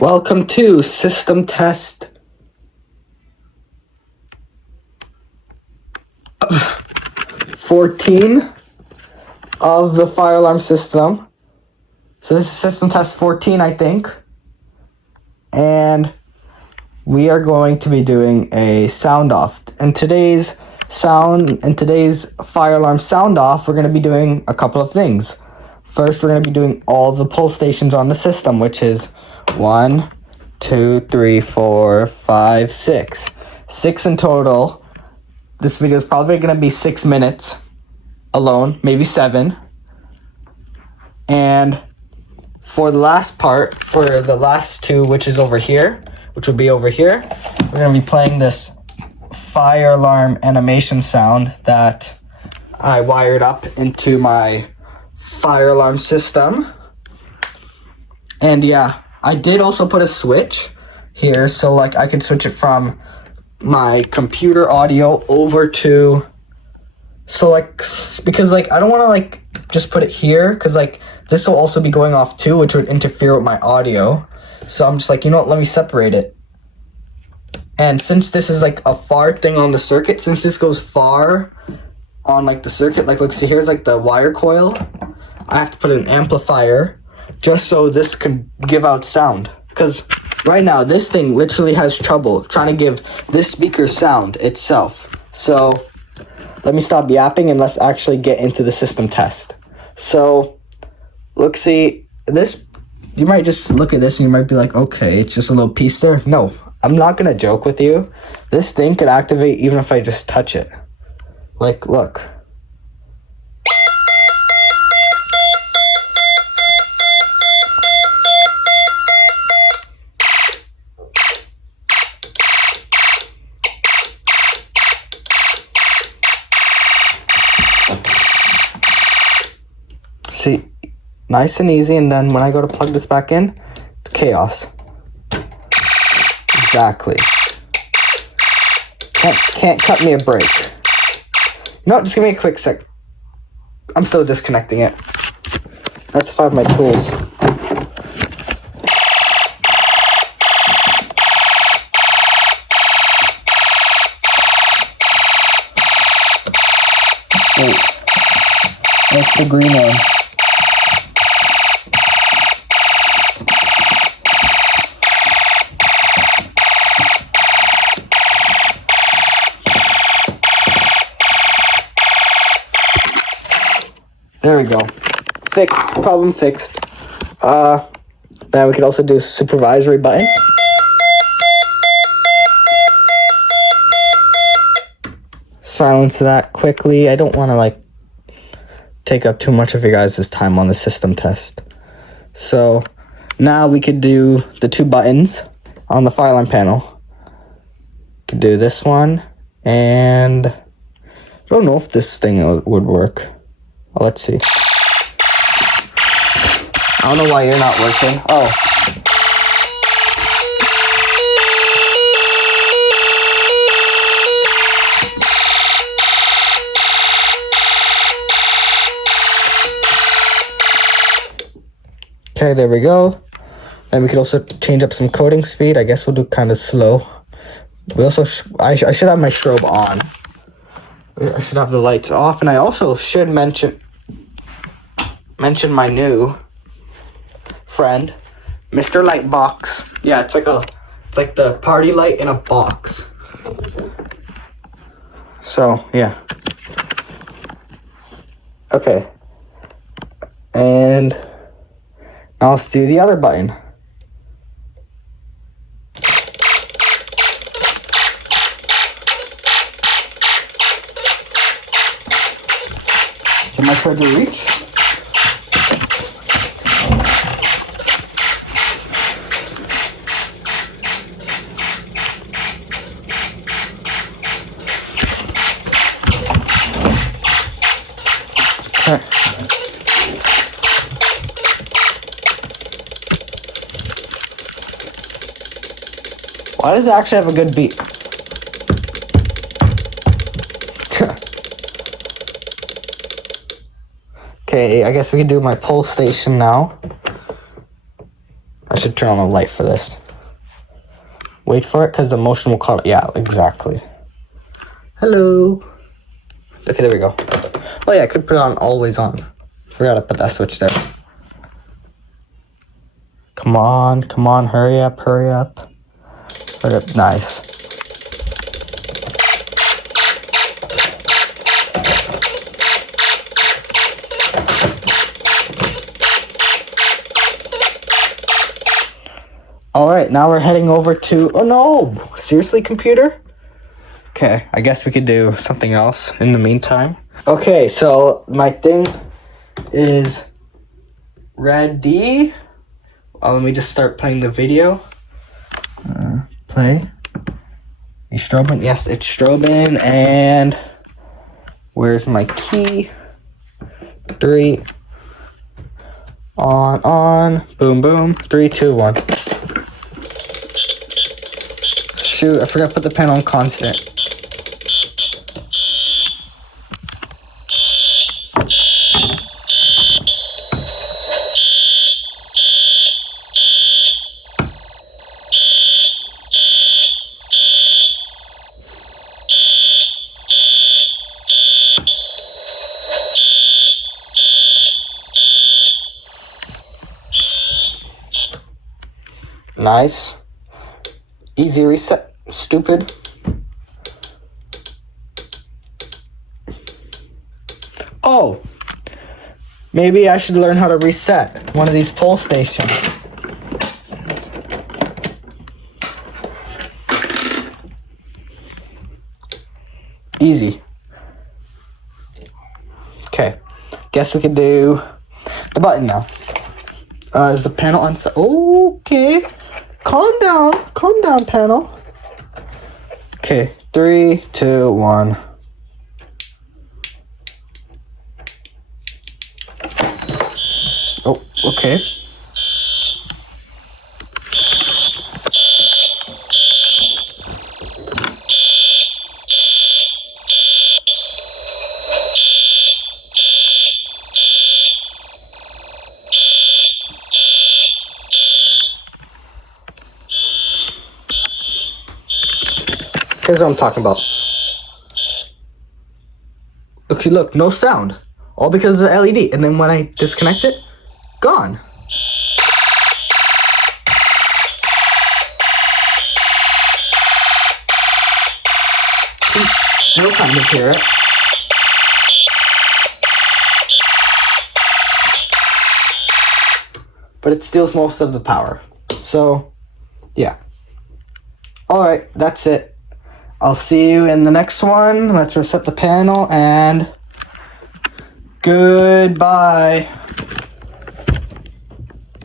Welcome to system test 14 of the fire alarm system. So this is system test 14, I think. And we are going to be doing a sound off. In today's fire alarm sound off, we're going to be doing a couple of things. First, we're going to be doing all the pull stations on the system, which is 1, 2, 3, 4, 5, 6. 6 in total. This video is probably going to be 6 minutes alone, maybe 7. And for the last part, for the last 2, which is over here, which will be over here, we're going to be playing this fire alarm animation sound that I wired up into my fire alarm system. And yeah, I did also put a switch here, so like I could switch it from my computer audio over to, so like, because like I don't want to like just put it here, because like this will also be going off too, which would interfere with my audio. So I'm just like, you know what, let me separate it. And since this is like a far thing on the circuit, since this goes far on like the circuit, like look, see here's like the wire coil, I have to put an amplifier just so this can give out sound. Because right now this thing literally has trouble trying to give this speaker sound itself. So let me stop yapping and let's actually get into the system test. So look, see this, you might just look at this and you might be like, okay, it's just a little piece there. No, I'm not gonna joke with you. This thing could activate even if I just touch it. Like, look. See, nice and easy, and then when I go to plug this back in, it's chaos. Exactly. Can't cut me a break. No, just give me a quick sec. I'm still disconnecting it. That's if I have my tools. Wait. That's the green one. There we go. Fixed. Problem fixed. Then we could also do supervisory button. Silence that quickly. I don't want to like take up too much of your guys' time on the system test. So now we could do the 2 buttons on the fire alarm panel. Could do this one, and I don't know if this thing would work. Well, let's see. I don't know why you're not working. Oh. Okay, there we go. And we could also change up some coding speed. I guess we'll do kind of slow. We also, I should have my strobe on. I should have the lights off, and I also should mention my new friend, Mr. Lightbox. Yeah, it's like the party light in a box. So yeah. Okay. And now let's do the other button. Can my charger reach? Okay. Why does it actually have a good beat? Okay, I guess we can do my pull station now. should turn on a light for this. Wait for it, because the motion will call it. Yeah, exactly. Hello. Okay, there we go. Oh yeah, I could put it on always on. Forgot to put that switch there. Come on, hurry up. Hurry up. Nice. Alright, now we're heading over to... Oh no! Seriously, computer? Okay, I guess we could do something else in the meantime. Okay, so my thing is ready. Let me just start playing the video. Play. Is strobing? Yes, it's strobing. And where's my key? 3. On. Boom, boom. 3, 2, 1. Shoot, I forgot to put the pen on constant. Nice. Easy reset. Stupid. Oh! Maybe I should learn how to reset one of these pole stations. Easy. Okay. Guess we can do the button now. Is the panel on? Okay. Calm down, panel. Okay, 3, 2, 1. Oh, okay. Here's what I'm talking about. Okay, look, no sound. All because of the LED. And then when I disconnect it, gone. You can still kind of hear it. But it steals most of the power. So, yeah. Alright, that's it. I'll see you in the next one. Let's reset the panel and goodbye.